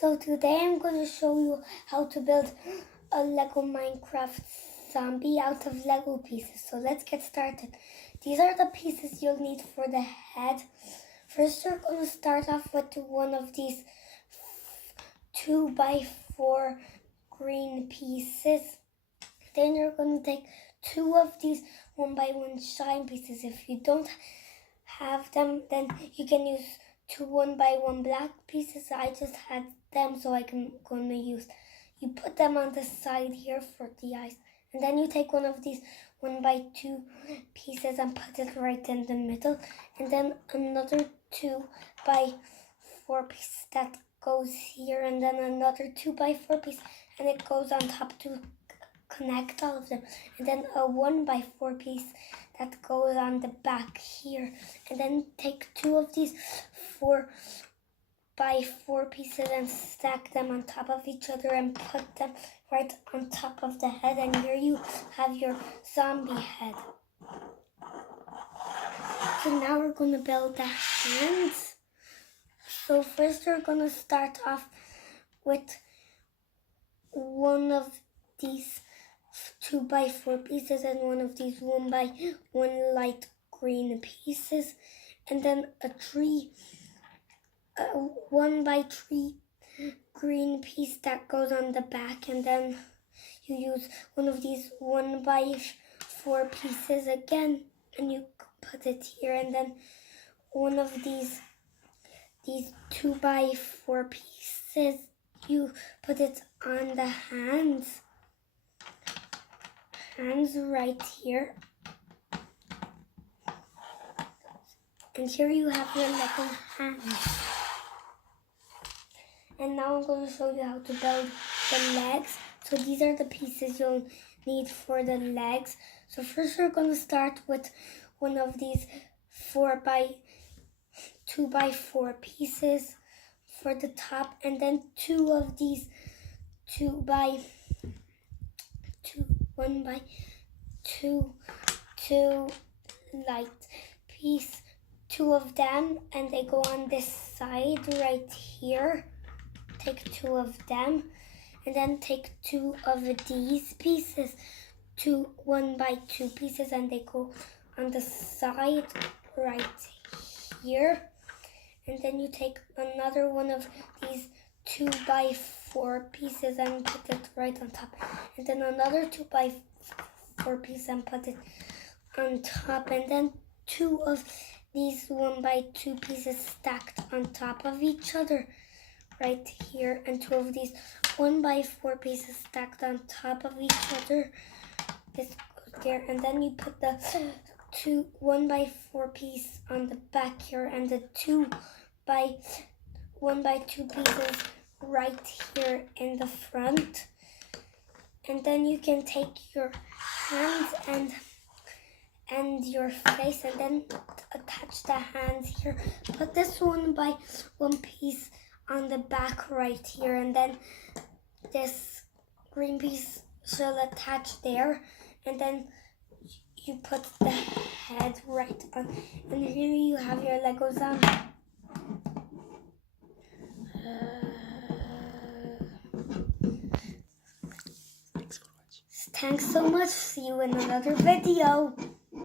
So today I'm going to show you how to build a Lego Minecraft zombie out of Lego pieces. So let's get started. These are the pieces you'll need for the head. First, you're going to start off with one of these 2x4 green pieces. Then you're going to take two of these 1x1 shine pieces. If you don't have them, then you can use two 1x1 black pieces. I just had them, so I'm going to use. You put them on the side here for the eyes, and then you take one of these 1x2 pieces and put it right in the middle, and then another 2x4 piece that goes here, and then another 2x4 piece, and it goes on top to connect all of them, and then a 1x4 piece that goes on the back here, and then take two of these 4x4 pieces and stack them on top of each other and put them right on top of the head, and here you have your zombie head. So now we're going to build the hands. So first we're going to start off with one of these 2x4 pieces and one of these 1x1 light green pieces, and then a 1x3 green piece that goes on the back, and then you use one of these 1x4 pieces again, and you put it here, and then one of these 2x4 pieces, you put it on the hands right here. And here you have your Lego hands. And now I'm going to show you how to build the legs. So these are the pieces you'll need for the legs. So first we're going to start with one of these 2x4 pieces for the top, and then two of these 1x2 light piece, two of them, and they go on this side right here. Take two of them, and then take two of these pieces, two 1x2 pieces, and they go on the side right here. And then you take another one of these 2x4 pieces and put it right on top, and then another 2x4 piece and put it on top, and then two of these 1x2 pieces stacked on top of each other right here, and two of these 1x4 pieces stacked on top of each other. This goes there, and then you put the 1x4 piece on the back here, and the 1x2 pieces right here in the front. And then you can take your hands and your face, and then attach the hands here. Put this 1x1 piece on the back right here, and then this green piece shall attach there, and then you put the head right on, and here you have your Lego zombie. Thanks so much. See you in another video.